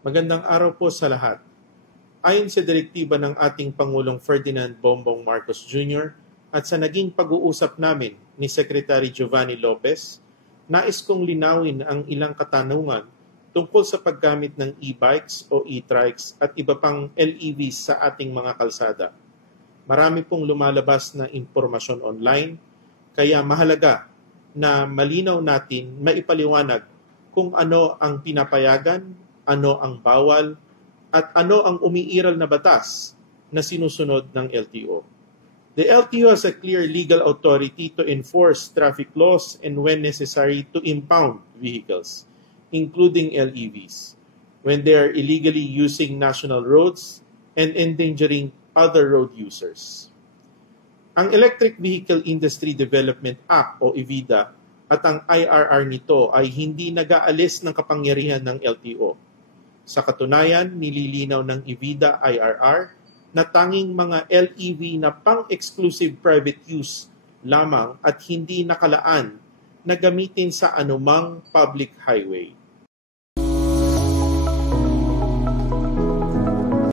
Magandang araw po sa lahat. Ayon sa direktiba ng ating Pangulong Ferdinand Bongbong Marcos Jr. at sa naging pag-uusap namin ni Secretary Giovanni Lopez, nais kong linawin ang ilang katanungan tungkol sa paggamit ng e-bikes o e-trikes at iba pang LEVs sa ating mga kalsada. Marami pong lumalabas na impormasyon online, kaya mahalaga na malinaw natin maipaliwanag kung ano ang pinapayagan, ano ang bawal, at ano ang umiiral na batas na sinusunod ng LTO. The LTO has a clear legal authority to enforce traffic laws and when necessary to impound vehicles, including LEVs, when they are illegally using national roads and endangering other road users. Ang Electric Vehicle Industry Development Act o EVIDA at ang IRR nito ay hindi nag-aalis ng kapangyarihan ng LTO. Sa katunayan, nililinaw ng EVIDA IRR na tanging mga LEV na pang-exclusive private use lamang at hindi nakalaan na gamitin sa anumang public highway.